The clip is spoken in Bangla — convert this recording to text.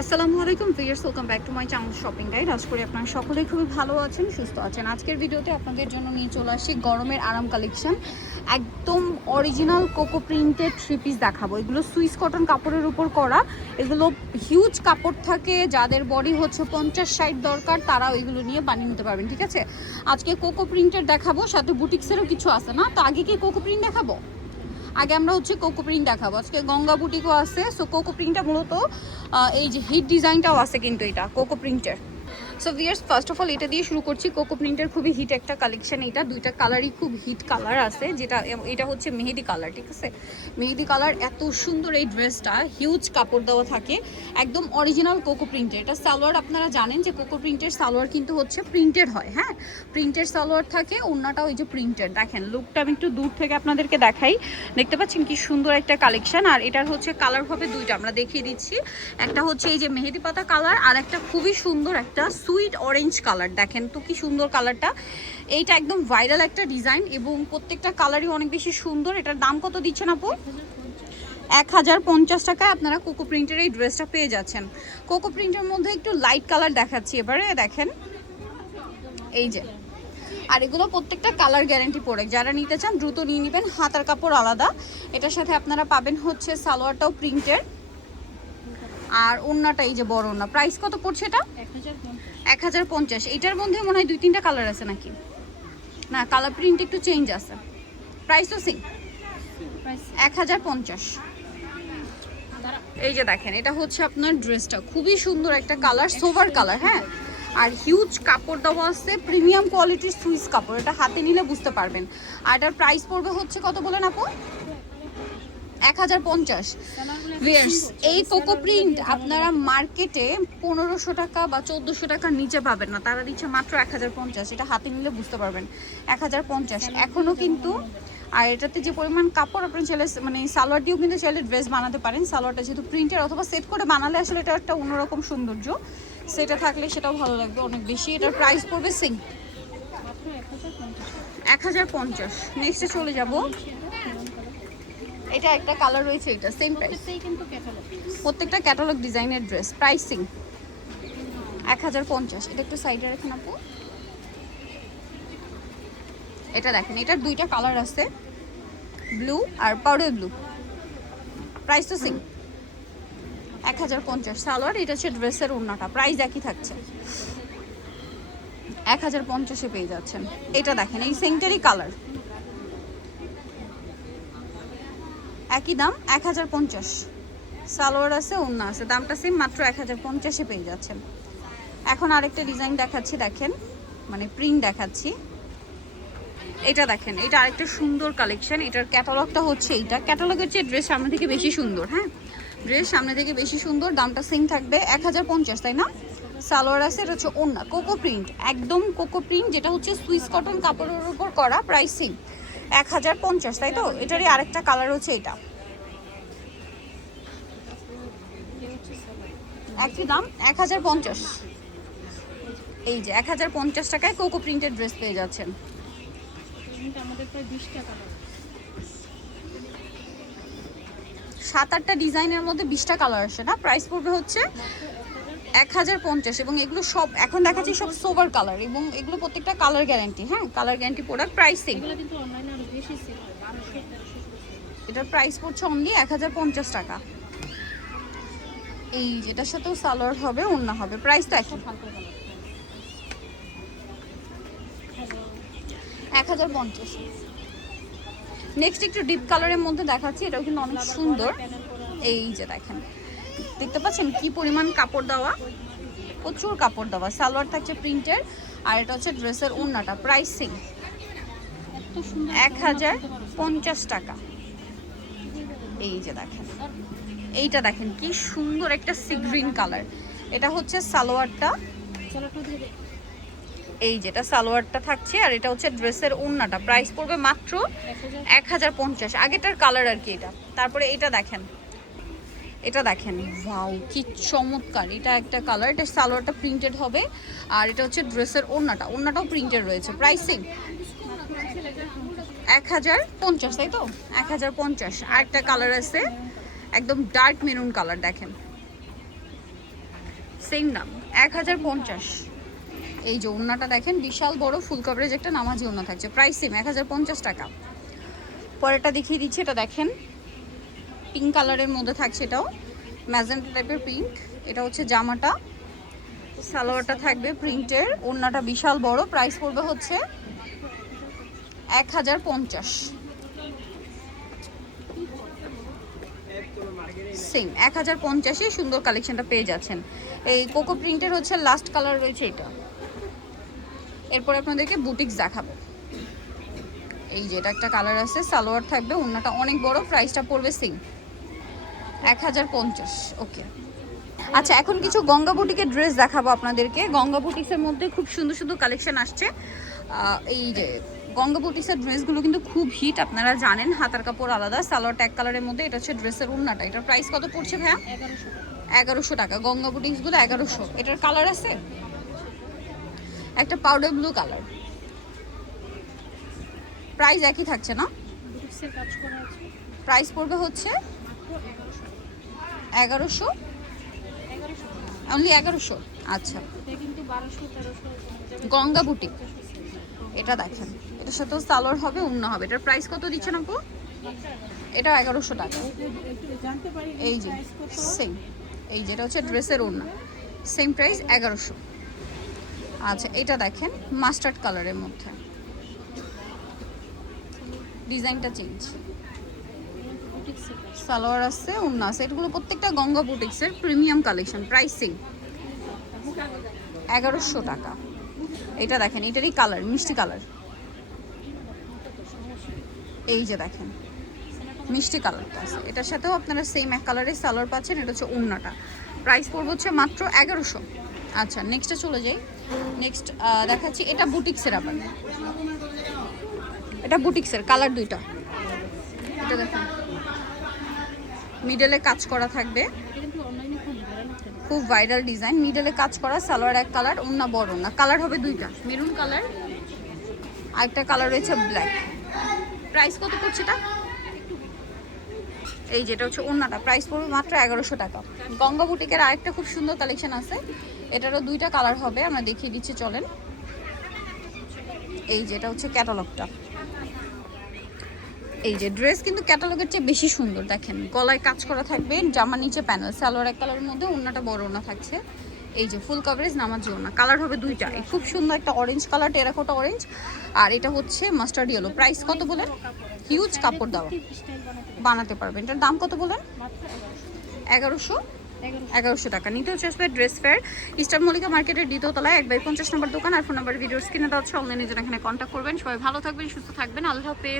আসসালামু আলাইকুম viewers, welcome back to my channel shopping guide. আশা করি আপনারা সকলেই খুবই ভালো আছেন, সুস্থ আছেন। আজকের ভিডিওতে আপনাদের জন্য নিয়ে চলে আসি গরমের আরাম কালেকশন। একদম original cocoa printed three piece দেখাবো। এগুলো সুইস কটন কাপড়ের উপর করা। এগুলো হিউজ কাপড় থাকে, যাদের বডি হচ্ছে 50-60 দরকার তারাও এগুলো নিয়ে বানিয়ে নিতে পারবেন। ঠিক আছে, আজকে কোকো প্রিন্টেড দেখাবো, সাথে বুটিক্সেরও কিছু আছে না। তো আগে কি কোকো প্রিন্ট দেখাবো? আগে আমরা হচ্ছে কোকো প্রিন্ট দেখাবো। আজকে গঙ্গা বুটিকও আছে। সো কোকো প্রিন্টটা মূলত এই যে হিট ডিজাইনটাও আছে, কিন্তু এটা কোকো প্রিন্টের। So viewers, first of all এটা দিয়ে শুরু করছি। কোকো প্রিন্টের খুবই হিট একটা কালেকশন এটা। দুইটা কালারই খুব হিট কালার আছে, যেটা এটা হচ্ছে মেহেদি কালার। ঠিক আছে, মেহেদি কালার। এত সুন্দর এই ড্রেসটা, হিউজ কাপড় দেওয়া থাকে, একদম অরিজিনাল কোকো প্রিন্টের। এটা সালোয়ার, আপনারা জানেন যে কোকো প্রিন্টের সালোয়ার কিন্তু হচ্ছে প্রিন্টেড হয়। হ্যাঁ, প্রিন্টের সালোয়ার থাকে, ওড়নাটাও এই যে প্রিন্টেড। দেখেন লুকটা আমি একটু দূর থেকে আপনাদেরকে দেখাই। দেখতে পাচ্ছেন কি সুন্দর একটা কালেকশন। আর এটার হচ্ছে কালার হবে দুইটা, আমরা দেখিয়ে দিচ্ছি। একটা হচ্ছে এই যে মেহেদি পাতা কালার, আর একটা খুবই সুন্দর একটা সুইট অরেঞ্জ কালার। দেখেন তো কি সুন্দর কালারটা। এইটা একদম ভাইরাল একটা ডিজাইন এবং প্রত্যেকটা কালারই অনেক বেশি সুন্দর। এটার দাম কত দিচ্ছেন আপু? 1050 টাকায় আপনারা কোকো প্রিন্টের এই ড্রেসটা পেয়ে যাচ্ছেন। কোকো প্রিন্টের মধ্যে একটু লাইট কালার দেখাচ্ছি এবারে। দেখেন এই যে, আর এগুলো প্রত্যেকটা কালার গ্যারান্টি প্রোডাক্ট। যারা নিতে চান দ্রুত নিয়ে নেবেন, হাতার কাপড় আলাদা। এটার সাথে আপনারা পাবেন হচ্ছে সালোয়ারটাও প্রিন্টের, আর ওড়নাটা এই যে বড় ওড়না। প্রাইস কত পড়ছে এটা? 1050। এইটার মধ্যে মনে হয় 2-3টা কালার আছে নাকি? না, কালার প্রিন্ট একটু চেঞ্জ আছে। প্রাইস তো সেম, 1050। এই যে দেখেন, এটা হচ্ছে আপনার ড্রেসটা, খুবই সুন্দর একটা কালার, সোভার কালার। হ্যাঁ, আর হিউজ কাপড় দেওয়া আছে, প্রিমিয়াম কোয়ালিটির সুইস কাপড়। এটা হাতে নিলে বুঝতে পারবেন। আর এটার প্রাইস পড়বে হচ্ছে কত বলেন আপু? 1050। ভিয়ার্স, এই কোকো প্রিন্ট আপনারা মার্কেটে 1500 টাকা বা 1400 টাকার নিচে পাবেন না, তারা দিচ্ছে মাত্র 1050। এটা হাতে নিলে বুঝতে পারবেন, 1050 এখনও কিন্তু। আর এটাতে যে পরিমাণ কাপড়, আপনি চাইলে মানে সালোয়ার দিয়েও কিন্তু চাইলে ড্রেস বানাতে পারেন। সালোয়ারটা যেহেতু প্রিন্টের, অথবা সেট করে বানালে আসলে এটা একটা অন্যরকম সৌন্দর্য। সেটা থাকলে সেটাও ভালো লাগবে অনেক বেশি। এটার প্রাইস পড়বে সিং 1050। নেক্সটে চলে যাব। এটা একটা কালার রয়েছে, এটা সেম প্রাইস, প্রত্যেকটা ক্যাটালগ ডিজাইনের ড্রেস। প্রাইসিং 1050। এটা একটু সাইডে রাখেন আপু। এটা দেখেন, এটার দুইটা কালার আছে, ব্লু আর পাউডার ব্লু। প্রাইস তো সেম 1050। সালোয়ার, এটা হচ্ছে ড্রেসের ওড়নাটা। প্রাইস একই থাকছে, 1050-এ পেয়ে যাচ্ছেন। এটা দেখেন, এই সেন্টারি কালার, একই দাম 1050। সালোয়ার আছে, ওড়না আছে, দামটা সেম, মাত্র 1050-এ পেয়ে যাচ্ছেন। এখন আরেকটা ডিজাইন দেখাচ্ছি, দেখেন মানে প্রিন্ট দেখাচ্ছি। এটা দেখেন, এটা আরেকটা সুন্দর কালেকশন। এটার ক্যাটালগটা হচ্ছে এইটা। ক্যাটালগের চেয়ে ড্রেস সামনে থেকে বেশি সুন্দর। হ্যাঁ, ড্রেস সামনে থেকে বেশি সুন্দর। দামটা সেম থাকবে 1050, তাই না? সালোয়ার আছে, এটা হচ্ছে ওড়না, কোকো প্রিন্ট, একদম কোকো প্রিন্ট, যেটা হচ্ছে সুইস কটন কাপড়ের উপর করা। প্রাইস সেম 1050, তাই তো? এটারই আরেকটা কালার হচ্ছে এটা, একই দাম 1050। এই যে 1050 টাকায় কোকো প্রিন্টের ড্রেস পেয়ে যাচ্ছেন। আমাদের প্রায় 20টা কালার, 7-8টা ডিজাইনের মধ্যে 20টা কালার আসে না? প্রাইস পড়বে হচ্ছে 1050। এবং এগুলো সব এখন দেখাচ্ছি সব সোভার কালার, এবং এগুলো প্রত্যেকটা কালার গ্যারান্টি। হ্যাঁ, কালার গ্যারান্টি প্রোডাক্ট। প্রাইসিং, এগুলো কিন্তু অনলাইনে আরো বেশি সেল হয়, 1200-1300। এটার প্রাইস পড়ছে অনলি 1050 টাকা। এই যেটার সাথেও সালোয়ার হবে, ওড়না হবে, প্রাইস তো একই, 1050। নেক্সট একটু ডিপ কালারের মধ্যে দেখাচ্ছি, এটাও কিন্তু অনেক সুন্দর। এই যে দেখেন, দেখতে পাচ্ছেন কি পরিমাণ কাপড় দেওয়া, প্রচুর কাপড় দেওয়া। সালোয়ার থাকছে প্রিন্টের, আর এটা হচ্ছে ড্রেসের ওড়নাটা। প্রাইসিং 1050 টাকা। এই যে দেখেন, এইটা দেখেন কি সুন্দর একটা সি গ্রিন কালার। এটা হচ্ছে সালোয়ারটা, এই যেটা সালোয়ারটা থাকছে, আর এটা হচ্ছে ড্রেসের ওড়নাটা। প্রাইস পড়বে মাত্র 1050। আগেটার কালার আর কি এটা। তারপরে এটা দেখেন, এটা দেখেন, ওয়াও কি চমৎকার। এটা একটা কালার, এটা সালোয়ারটা প্রিন্টেড হবে, আর এটা হচ্ছে ড্রেসের ওড়নাটা, ওড়নাটাও প্রিন্টেড রয়েছে। প্রাইসিং 1050, তাই তো? 1050। আর একটা কালার আছে, একদম ডার্ক মেরুন কালার। দেখেন সেম দাম 1050। এই যে ওড়নাটা দেখেন বিশাল বড় ফুল কভারেজ একটা নামাজি ওড়না থাকছে, প্রাইস সেম 1050 টাকা। পরেরটা দেখিয়ে দিচ্ছি, এটা দেখেন পিঙ্ক কালারের মধ্যে থাকছে, এটাও ম্যাজেন্টা টাইপের পিঙ্ক। এটা হচ্ছে জামাটা, সালোয়ারটা থাকবে প্রিন্টের, ওড়নাটা বিশাল বড়, প্রাইস পড়বে হচ্ছে 1050। সেম 1050-এ সুন্দর কালেকশনটা পেয়ে যাচ্ছেন। এই কোকো প্রিন্টের হচ্ছে লাস্ট কালার রয়েছে এটা। এরপর আপনাদেরকে বুটিক্স দেখাবো। এই যে এটা একটা কালার আছে, সালোয়ার থাকবে, ওড়নাটা অনেক বড়, প্রাইসটা পড়বে সেম 1050। ওকে, আচ্ছা এখন কিছু গঙ্গা বুটিকের ড্রেস দেখাবো আপনাদেরকে। গঙ্গা বুটিক্সের মধ্যে খুব সুন্দর সুন্দর কালেকশন আসছে। এই যে গঙ্গা বুটিক্সের ড্রেসগুলো কিন্তু খুব হিট, আপনারা জানেন। হাতার কাপড় আলাদা, সালোয়ার ট্যাগ কালারের মধ্যে, এটা হচ্ছে ড্রেসের ওড়নাটা। এটার প্রাইস কত পড়ছে ভাইয়া? 1100 টাকা। গঙ্গা বুটিক্সগুলো 1100। এটার কালার আছে একটা পাউডার ব্লু কালার, প্রাইস একই থাকছে না? বুটিক্সের কাজ করা আছে, প্রাইস পড়বে হচ্ছে মাত্র 1100। 1100, 1100 অনলি 1100। আচ্ছা, এটা কিন্তু 1200 1300 গঙ্গা বুটিক এটা দেখেন, এটার সাথেও সালোয়ার হবে, ওড়না হবে। এটার প্রাইস কত দিচ্ছেন আপু? এটা 1100 টাকা। একটু জানতে পারি এই যে প্রাইস কত? সেম, এই যেটা হচ্ছে ড্রেসের ওড়না, সেম প্রাইস 1100। আচ্ছা এটা দেখেন মাস্টার্ড কালারের মধ্যে, ডিজাইনটা চেঞ্জ, বুটিক্সের কাজ। সালোয়ার আছে, ওড়না আছে। এগুলো প্রত্যেকটা গঙ্গা বুটিক্সের প্রিমিয়াম কালেকশন, প্রাইস সেম 1100 টাকা। এটা দেখেন, এটারই কালার মিষ্টি কালার, এই যে দেখেন মিষ্টি কালারটা আছে, এটার সাথেও আপনারা সেম এক কালারের সালোয়ার পাচ্ছেন। এটা হচ্ছে ওড়নাটা, প্রাইস পড়বে হচ্ছে মাত্র 1100। আচ্ছা নেক্সটে চলে যাই। নেক্সট দেখাচ্ছি, এটা বুটিক্সের, আবার এটা বুটিক্সের, কালার দুইটা। এটা দেখেন মিডলে কাজ করা থাকবে, এটা কিন্তু অনলাইনে খুব ভাইরাল একটা খুব ভাইরাল ডিজাইন। মিডলে কাজ করা, সালোয়ার এক কালার, ওড়না বড় না, কালার হবে দুইটা, মেরুন কালার আর একটা কালার রয়েছে ব্ল্যাক। প্রাইস কত পড়ছে এটা? এই যেটা হচ্ছে ওড়নাটা, প্রাইস পড়বে মাত্র 1100 টাকা। গঙ্গা বুটিকের আরেকটা খুব সুন্দর কালেকশন আছে, এটারও দুইটা কালার হবে, আমরা দেখিয়ে দিচ্ছি চলেন। এই যেটা হচ্ছে ক্যাটালগটা, এই যে ড্রেস কিন্তু ক্যাটালগের চেয়ে বেশি সুন্দর। দেখেন গলায় কাজ করা থাকবে, জামা নিচে প্যানেল, সালোয়ার এক কালারের মধ্যে, ওড়নাটা বড় ওড়না থাকছে। এই যে ফুল কভারেজ নামার জন্য কালার হবে দুইটা, এই খুব সুন্দর একটা অরেঞ্জ কালার, টেরাকোটা অরেঞ্জ, আর এটা হচ্ছে মাস্টার্ড ইয়েলো। প্রাইস কত বলেন? হিউজ কাপড় দেওয়া, স্টাইল বানাতে পারবেন। এটার দাম কত বলেন? মাত্র 1100। 1100 1100 টাকা। নিতে হচ্ছে আসবে ড্রেস ফেয়ার, ইস্টার্ন মল্লিকা মার্কেটের দ্বিতীয় তলায় 1/50 নম্বর দোকান। আর ফোন নাম্বার ভিডিওর স্ক্রিনে দেওয়া হচ্ছে, অনলাইনে জন্য এখানে কন্ট্যাক্ট করবেন। সবাই ভালো থাকবেন, সুস্থ থাকবেন, আল্লাহ হাফেজ।